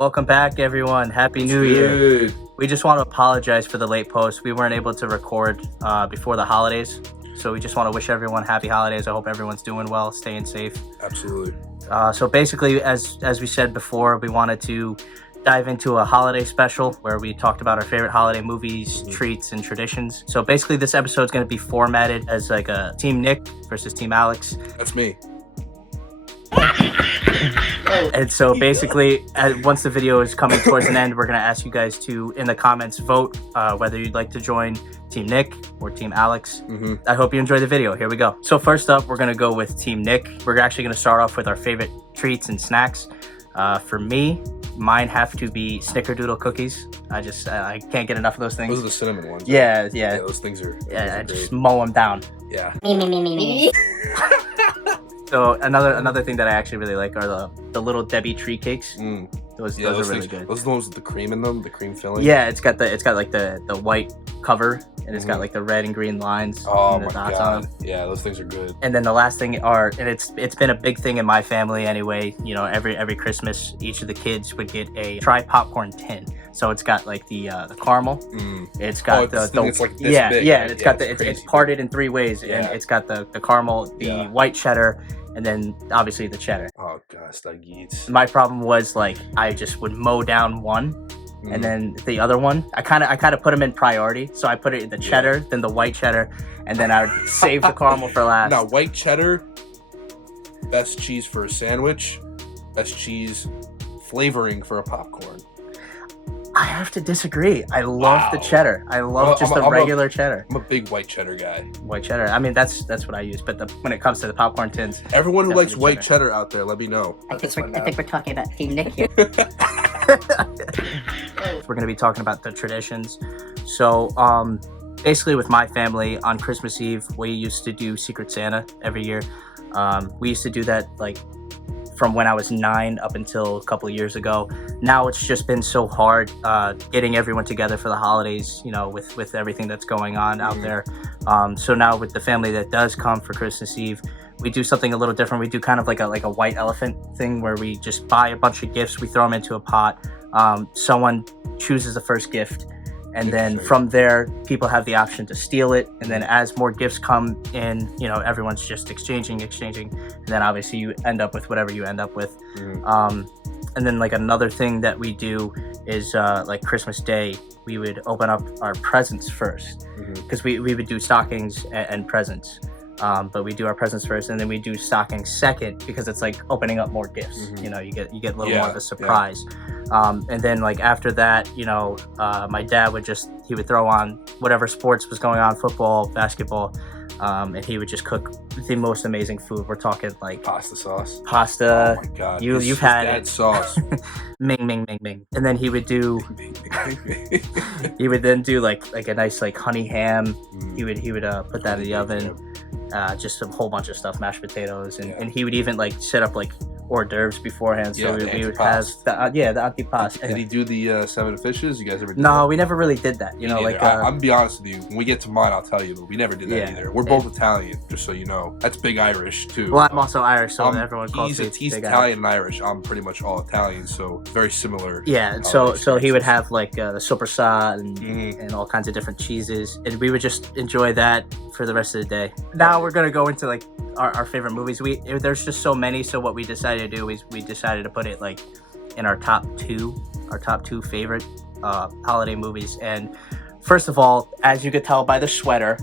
Welcome back, everyone. Happy New Year. We just want to apologize for the late post. We weren't able to record before the holidays, so we just want to wish everyone happy holidays. I hope everyone's doing well, staying safe. Absolutely. So basically, as we said before, we wanted to dive into a holiday special where we talked about our favorite holiday movies, treats, and traditions. So basically, this episode is going to be formatted as like a Team Nick versus Team Alex. That's me. And so basically, once the video is coming towards an end, we're going to ask you guys to, in the comments, vote whether you'd like to join Team Nick or Team Alex. I hope you enjoy the video. Here we go. So first up, we're going to go with Team Nick. We're actually going to start off with our favorite treats and snacks. For me, mine have to be Snickerdoodle cookies. I can't get enough of those things. Those are the cinnamon ones. Yeah. Those things are. I just mow them down. Yeah. Me. So another thing that I actually really like are the little Debbie tree cakes. Those are really good. Those are the ones with the cream in them, the cream filling. Yeah, it's got like the white cover, and it's got like the red and green lines. Oh and the my dots god! on them. Yeah, those things are good. And then the last thing and it's been a big thing in my family anyway. You know, every Christmas, each of the kids would get a try popcorn tin. So it's got like the caramel. It's got it's like this big, yeah, right? it's got it's parted in three ways, and it's got the caramel, the white cheddar, and then obviously the cheddar. Oh gosh, that eats. My problem was like I just would mow down one, and then the other one I kind of put them in priority. So I put it in the cheddar, then the white cheddar, and then I would save the caramel for last. Now white cheddar, best cheese for a sandwich, best cheese flavoring for a popcorn. I have to disagree. I love the cheddar. I love regular cheddar. I'm a big white cheddar guy. White cheddar. I mean, that's what I use. But when it comes to the popcorn tins, everyone who likes white cheddar out there, let me know. I think we're talking about Team Nick here. We're going to be talking about the traditions. So basically with my family on Christmas Eve, we used to do Secret Santa every year. We used to do that like from when I was 9 up until a couple of years ago. Now it's just been so hard getting everyone together for the holidays, you know, with everything that's going on out there. So now with the family that does come for Christmas Eve, we do something a little different. We do kind of like a white elephant thing where we just buy a bunch of gifts, we throw them into a pot. Someone chooses the first gift, and then from there, people have the option to steal it. And then as more gifts come in, you know, everyone's just exchanging. And then obviously you end up with whatever you end up with. And then like another thing that we do is like Christmas Day, we would open up our presents first, because we would do stockings and presents. But we do our presents first, and then we do stockings second, because it's like opening up more gifts. You know, you get a little more of a surprise. And then like after that, you know, my dad would throw on whatever sports was going on, football, basketball, and he would just cook the most amazing food. We're talking like pasta sauce. Pasta. Oh my god. You've had that sauce. Ming. And then he would do he would then do like a nice like honey ham. He would put that in the oven. Just a whole bunch of stuff, mashed potatoes, and he would even like set up like hors d'oeuvres beforehand. So we would have the antipasto. Did he do the 7 fishes? You guys ever did No, that? we never really did that. You know, like I'm gonna be honest with you. When we get to mine, I'll tell you, but we never did that either. We're both Italian, just so you know. That's big Irish too. Well, I'm also Irish, so everyone calls me. He's Italian and Irish. I'm pretty much all Italian, so very similar. Yeah, so he would have like the soppressata and all kinds of different cheeses, and we would just enjoy that for the rest of the day. Now we're gonna go into like our favorite movies. There's just so many, so what we decided to do is we decided to put it like in our top two favorite holiday movies. And first of all, as you could tell by the sweater,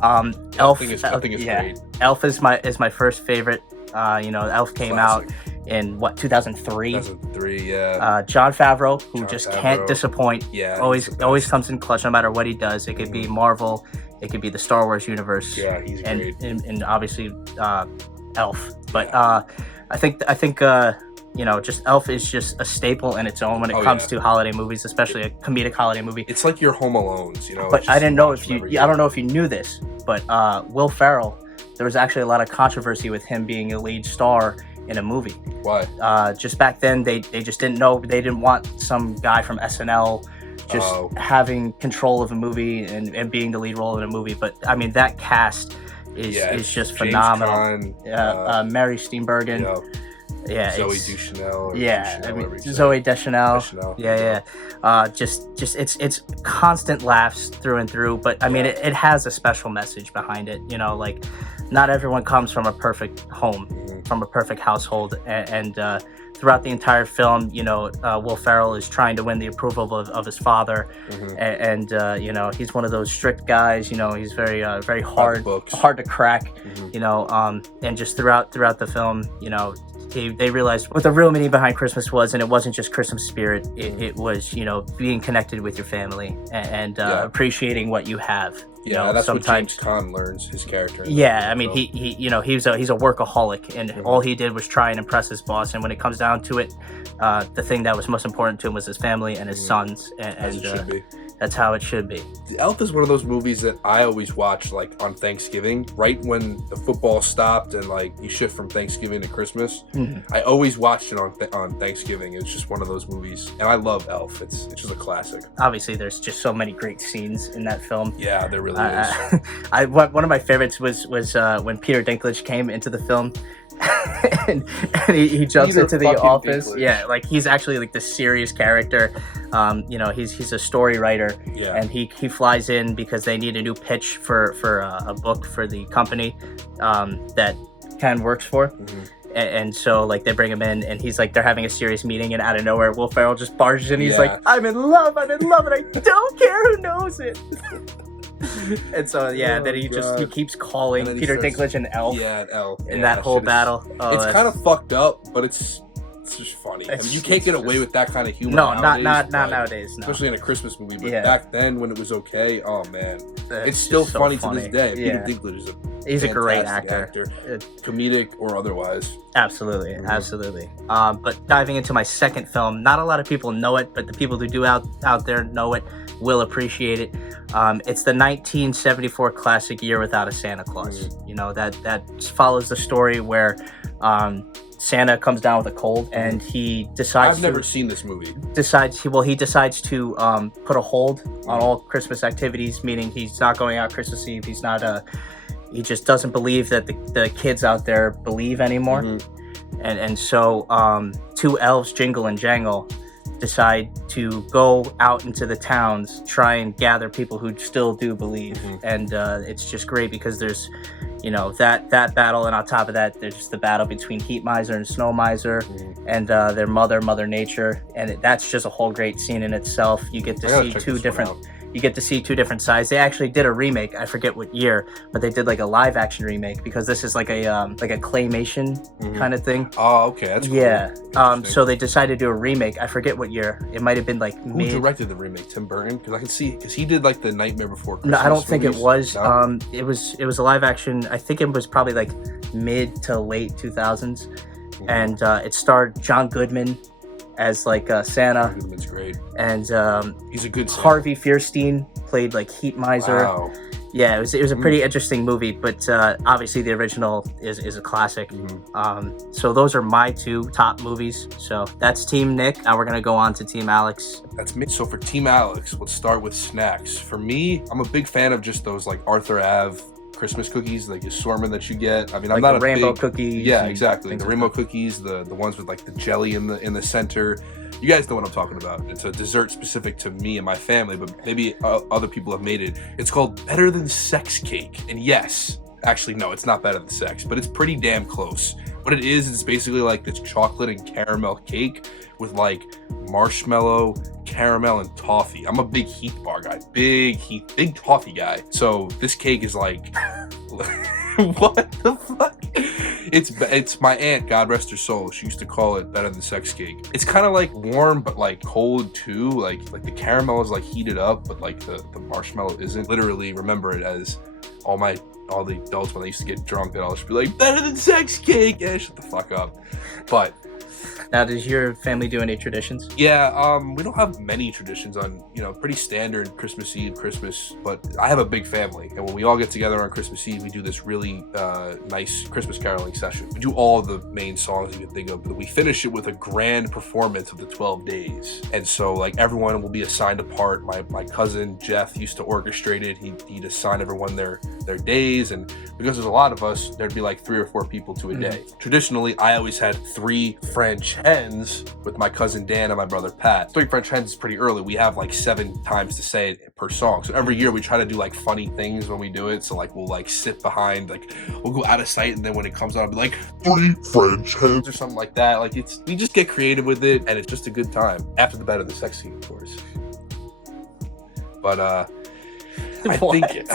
Elf. I think it's great. Elf is my first favorite. You know, Elf came out in 2003. 2003, yeah. Jon Favreau, who can't disappoint. Yeah, always comes in clutch no matter what he does. It could be Marvel, it could be the Star Wars universe. Yeah, he's great. And obviously Elf. But I think you know, just Elf is just a staple in its own when it comes to holiday movies, especially a comedic holiday movie. It's like your Home Alones, you know. But I don't know if you knew this, but Will Ferrell, there was actually a lot of controversy with him being a lead star in a movie. Why? Just back then, they just didn't know. They didn't want some guy from SNL just having control of a movie and being the lead role in a movie. But I mean, that cast is just phenomenal. James Caan, Mary Steenburgen. Yeah, Zoe it's- Deschanel. Or Yeah, Deschanel, I whatever mean you say. Zoe Deschanel. Deschanel, Yeah. Just it's constant laughs through and through. But I mean, Yeah. it has a special message behind it. You know, like not everyone comes from a perfect home, from a perfect household, and throughout the entire film, you know, Will Ferrell is trying to win the approval of his father, and you know, he's one of those strict guys. You know, he's very hard books. to crack. You know, and just throughout the film, you know, they realized what the real meaning behind Christmas was, and it wasn't just Christmas spirit. It was, you know, being connected with your family and appreciating what you have. You Yeah, know, that's what sometimes. James Caan learns, his character. in Yeah, the I mean, film. he you know, he's a workaholic, and all he did was try and impress his boss. And when it comes down to it, the thing that was most important to him was his family and his sons, As it should be. that's how it should be. Elf is one of those movies that I always watch like on Thanksgiving, right when the football stopped and like you shift from Thanksgiving to Christmas. I always watched it on Thanksgiving. It's just one of those movies, and I love Elf. It's just a classic. Obviously, there's just so many great scenes in that film. Yeah, there really is. One of my favorites was when Peter Dinklage came into the film. and he jumps Peter into the fucking office. Dinklage. Yeah, like he's actually like the serious character. You know, he's a story writer, Yeah. and he flies in because they need a new pitch for a book for the company that Ken works for. And so like they bring him in, and he's like, they're having a serious meeting, and out of nowhere Will Ferrell just barges in. He's Yeah. like, I'm in love, and I don't care who knows it. And so Oh, then he God. keeps calling And then he Peter starts- Dinklage and Elf Yeah, Elf. in Yeah, that whole shit is- battle. Oh, It's that's- kind of fucked up, but it's just funny. I mean, It's- you can't get it's away just- with that kind of humor. no, nowadays, not but- nowadays. No, Especially in a Christmas movie, but Yeah. back then when it was okay, oh man, It's it's still just so funny to this day. Yeah. Peter Dinklage is a He's a great fantastic actor. comedic or otherwise. Absolutely, Mhm. absolutely. But diving into my second film, not a lot of people know it, but the people who do out there know it, will appreciate it. It's the 1974 classic Year Without a Santa Claus. You know, that follows the story where Santa comes down with a cold, and he decides I've never seen this movie. he decides to put a hold on all Christmas activities, meaning he's not going out Christmas Eve. He's not he just doesn't believe that the kids out there believe anymore. And so two elves, Jingle and Jangle, decide to go out into the towns, try and gather people who still do believe. And it's just great because there's, you know, that battle, and on top of that, there's just the battle between Heat Miser and Snow Miser, and their Mother Nature, and that's just a whole great scene in itself. You get I to gotta see check two this one different. out. You get to see two different sides. They actually did a remake. I forget what year, but they did like a live action remake because this is like a claymation kind of thing. Oh, okay, that's cool. Yeah. Interesting. So they decided to do a remake. I forget what year. It might have been like Who mid. directed the remake? Tim Burton? Because I can see, because he did like the Nightmare Before Christmas. No, I don't think it movies. was. No? It was a live action. I think it was probably like mid to late 2000s, and it starred John Goodman as like Santa, Goodman's great. and He's a good Santa. Harvey Fierstein played like Heat Miser. Wow. Yeah, it was a pretty interesting movie, but obviously the original is a classic. So those are my two top movies. So that's Team Nick. Now we're gonna go on to Team Alex. That's me. So for Team Alex, let's start with snacks. For me, I'm a big fan of just those like Arthur Ave Christmas cookies, like assortment that you get. I mean, I'm Like not the a rainbow big, cookies. Yeah, and exactly. things The like rainbow that. cookies, the ones with like the jelly in the center. You guys know what I'm talking about. It's a dessert specific to me and my family, but maybe other people have made it. It's called Better Than Sex Cake. And yes, actually, no, it's not better than sex, but it's pretty damn close. What it is, it's basically like this chocolate and caramel cake with like marshmallow, caramel, and toffee. I'm a big Heath bar guy, big toffee guy. So this cake is like, what the fuck? It's my aunt, God rest her soul. She used to call it Better Than Sex Cake. It's kind of like warm, but like cold too. Like the caramel is like heated up, but like the marshmallow isn't. Literally remember it as all the adults when they used to get drunk, they'd always be like, Better Than Sex Cake. Yeah, shut the fuck up. But Now, does your family do any traditions? Yeah, we don't have many traditions on, pretty standard Christmas Eve, Christmas, but I have a big family, and when we all get together on Christmas Eve, we do this really nice Christmas caroling session. We do all the main songs you can think of, but we finish it with a grand performance of the 12 days. And so, like, everyone will be assigned a part. My cousin Jeff used to orchestrate it. He'd assign everyone their days, and because there's a lot of us, there'd be like 3 or 4 people to a day. Traditionally, I always had 3 French hens with my cousin Dan and my brother Pat. 3 French hens is pretty early. We have like 7 times to say it per song. So every year we try to do like funny things when we do it. So like we'll like sit behind, like we'll go out of sight, and then when it comes on, I'll be like 3 French hens or something like that. Like we just get creative with it, and it's just a good time. After the better the sex scene, of course. But I think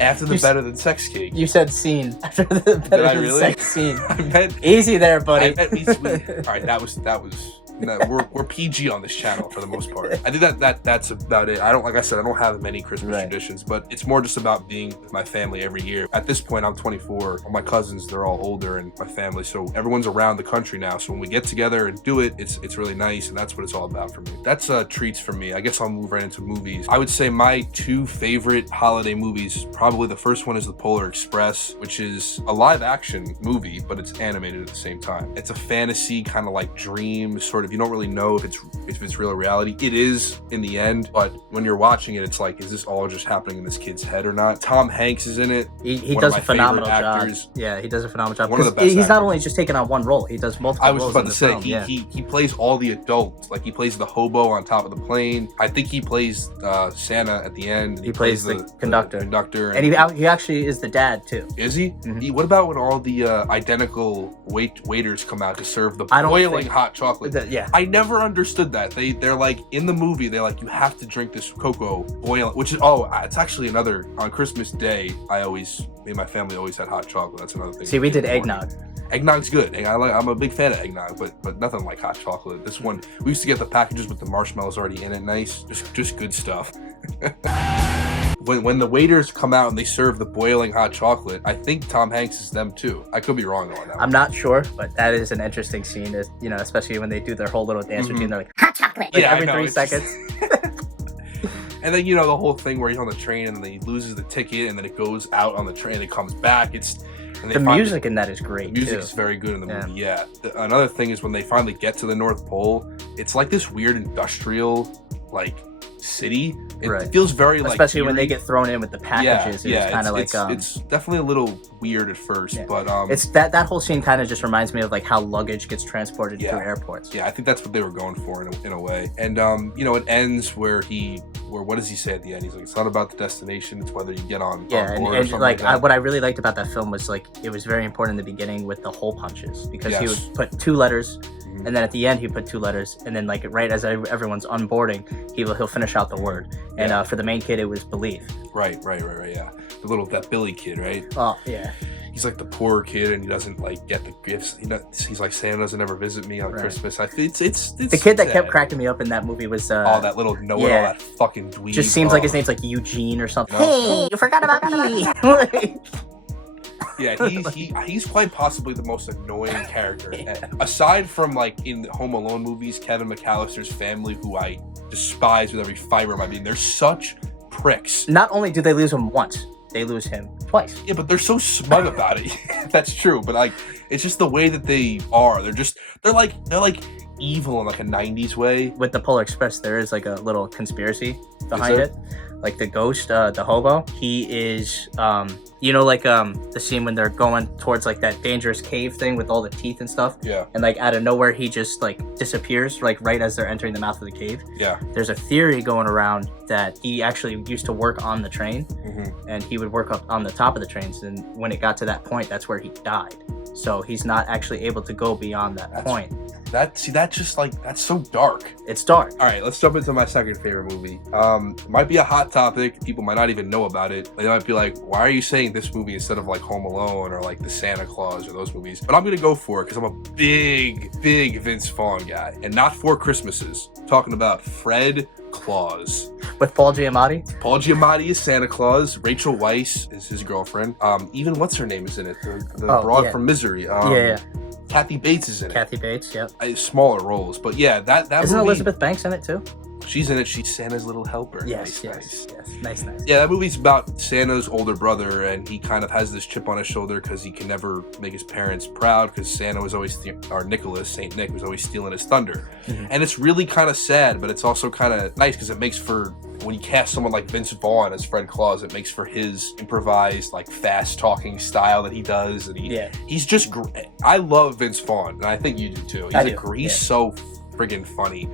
after the better than sex cake. You said scene after the better than really? sex scene. I meant Easy there, buddy. I meant all right, that was. No, we're PG on this channel for the most part. I think that's about it. I don't have many Christmas traditions, but it's more just about being with my family every year. At this point, I'm 24. All my cousins, they're all older, and my family, so everyone's around the country now. So when we get together and do it, it's really nice, and that's what it's all about for me. That's treats for me. I guess I'll move right into movies. I would say my 2 favorite holiday movies, probably the first one is The Polar Express, which is a live action movie, but it's animated at the same time. It's a fantasy kind of like dream sort of. You don't really know if it's real or reality. It is in the end, but when you're watching it, it's like, is this all just happening in this kid's head or not? Tom Hanks is in it. He does a phenomenal job. Yeah, he does a phenomenal job. One of the best He's actors. not only just taking on one role, he does multiple roles. I was about to say, film. he plays all the adults. Like, he plays the hobo on top of the plane. I think he plays Santa at the end. He plays the conductor. And he actually is the dad too. Is he? What about when all the identical waiters come out to serve the boiling hot chocolate? I never understood that. They're like, in the movie, they're like, you have to drink this cocoa boiling, which is, it's actually another, on Christmas Day, me and my family always had hot chocolate. That's another thing. See, we did eggnog. Eggnog's good. I'm a big fan of eggnog, but nothing like hot chocolate. This one, we used to get the packages with the marshmallows already in it. Nice, just good stuff. When the waiters come out and they serve the boiling hot chocolate, I think Tom Hanks is them too. I could be wrong on that. I'm not sure, but that is an interesting scene. Especially when they do their whole little dance routine. They're like, hot chocolate. like every 3 seconds. And then the whole thing where he's on the train and then he loses the ticket and then it goes out on the train and it comes back. The music in that is great. The music too. is very good in the movie. Yeah. Another thing is when they finally get to the North Pole, it's like this weird industrial city. It feels very especially when they get thrown in with the packages. It's kind of like it's definitely a little weird at first, but it's that whole scene kind of just reminds me of like how luggage gets transported through airports. Yeah, I think that's what they were going for in a way. And it ends where what does he say at the end? He's like, it's not about the destination, it's whether you get on board or something like that. What I really liked about that film was like it was very important in the beginning with the hole punches, because he would put 2 letters. And then at the end, he put 2 letters, and then like right as everyone's onboarding, he'll finish out the word. And for the main kid, it was believe. Right. Yeah, that Billy kid, right? Oh yeah. He's like the poor kid, and he doesn't like get the gifts. He's like, Santa doesn't ever visit me on Christmas. It's the kid that kept cracking me up in that movie was that little know-it-all, that fucking dweeb. Just seems like his name's like Eugene or something. Hey, you forgot about me. Yeah, he's quite possibly the most annoying character. Aside from like in the Home Alone movies, Kevin McAllister's family, who I despise with every fiber of my being. They're such pricks. Not only do they lose him once, they lose him twice. Yeah, but they're so smug about it. That's true, but like it's just the way that they are. They're like evil in like a 90s way. With the Polar Express, there is like a little conspiracy behind it. Like the ghost, the hobo, he is, the scene when they're going towards like that dangerous cave thing with all the teeth and stuff. Yeah. And like out of nowhere, he just like disappears, like right as they're entering the mouth of the cave. Yeah. There's a theory going around that he actually used to work on the train, and he would work up on the top of the trains. And when it got to that point, that's where he died. So he's not actually able to go beyond that point. That's so dark. It's dark. All right, let's jump into my second favorite movie. Might be a hot topic. People might not even know about it. They might be like, why are you saying this movie instead of like Home Alone or like the Santa Claus or those movies? But I'm gonna go for it because I'm a big Vince Vaughn guy. And not 4 Christmases. I'm talking about Fred Claus. With Paul Giamatti? Paul Giamatti is Santa Claus. Rachel Weisz is his girlfriend. Even what's her name is in it? The broad from Misery. Kathy Bates is in it. Kathy Bates, yep. Smaller roles, but yeah, that Isn't movie, Elizabeth Banks in it too? she's in it. She's Santa's little helper. Yes. Nice. Nice. Yeah, that movie's about Santa's older brother, and he kind of has this chip on his shoulder because he can never make his parents proud because Santa was always, or Nicholas, Saint Nick, was always stealing his thunder. Mhm. And it's really kind of sad, but it's also kind of nice because it makes for, when you cast someone like Vince Vaughn as Fred Claus, it makes for his improvised, like, fast-talking style that he does, and he's just great. I love Vince Vaughn, and I think you do too. He's so friggin' funny.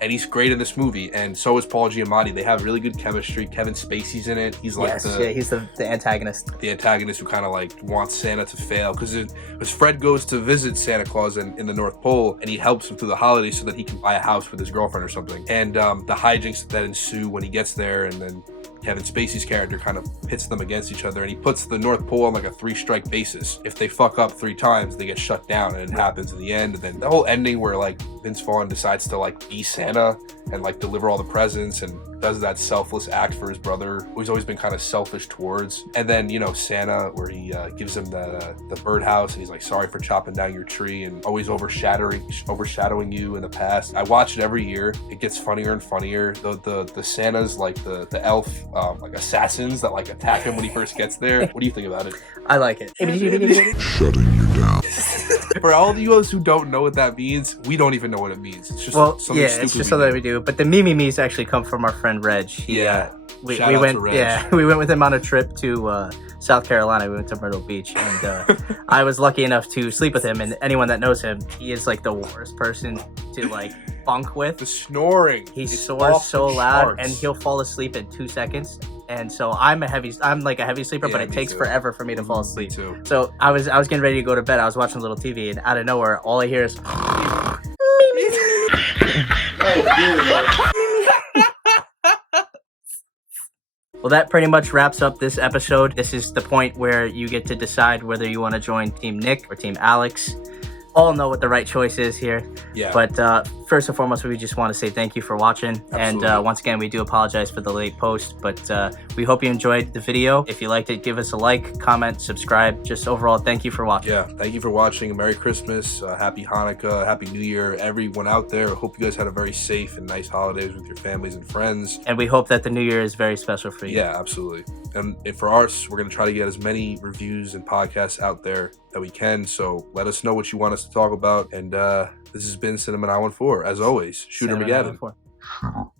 And he's great in this movie, and so is Paul Giamatti. They have really good chemistry. Kevin Spacey's in it. He's like he's the antagonist. The antagonist who kind of like wants Santa to fail, because Fred goes to visit Santa Claus in the North Pole, and he helps him through the holidays so that he can buy a house with his girlfriend or something. And the hijinks that ensue when he gets there, and then Kevin Spacey's character kind of pits them against each other, and he puts the North Pole on like a 3-strike basis. If they fuck up 3 times, they get shut down, and it happens in the end. And then the whole ending where like Vince Vaughn decides to like be Santa and like deliver all the presents and does that selfless act for his brother, who he's always been kind of selfish towards. And then, you know, Santa, where he gives him the birdhouse, and he's like, sorry for chopping down your tree, and always overshadowing you in the past. I watch it every year. It gets funnier and funnier. The Santas, like the elf like assassins that like attack him when he first gets there. What do you think about it? I like it. Shutting you down. For all of you who don't know what that means, we don't even know what it means. It's just something stupid. It's just something we do. But the memes actually come from our friend Reg. We went to Reg. We went with him on a trip to South Carolina. We went to Myrtle Beach, and I was lucky enough to sleep with him. And anyone that knows him, he is like the worst person to like bunk with. The snoring. He snores so loud, and he'll fall asleep in 2 seconds. And so I'm like a heavy sleeper, but it takes forever for me to fall asleep. Too. So I was getting ready to go to bed. I was watching a little TV, and out of nowhere, all I hear is. Well, that pretty much wraps up this episode. This is the point where you get to decide whether you want to join Team Nick or Team Alex. All know what the right choice is here. Yeah. But first and foremost, we just want to say thank you for watching. Absolutely. And once again, we do apologize for the late post, but we hope you enjoyed the video. If you liked it, give us a like, comment, subscribe. Just overall, thank you for watching. Yeah, thank you for watching. Merry Christmas, Happy Hanukkah, Happy New Year, everyone out there. Hope you guys had a very safe and nice holidays with your families and friends. And we hope that the New Year is very special for you. Yeah, absolutely. And for ours, we're going to try to get as many reviews and podcasts out there that we can. So let us know what you want us to talk about. And this has been CINEMA914. As always, Shooter McGavin. CINEMA914.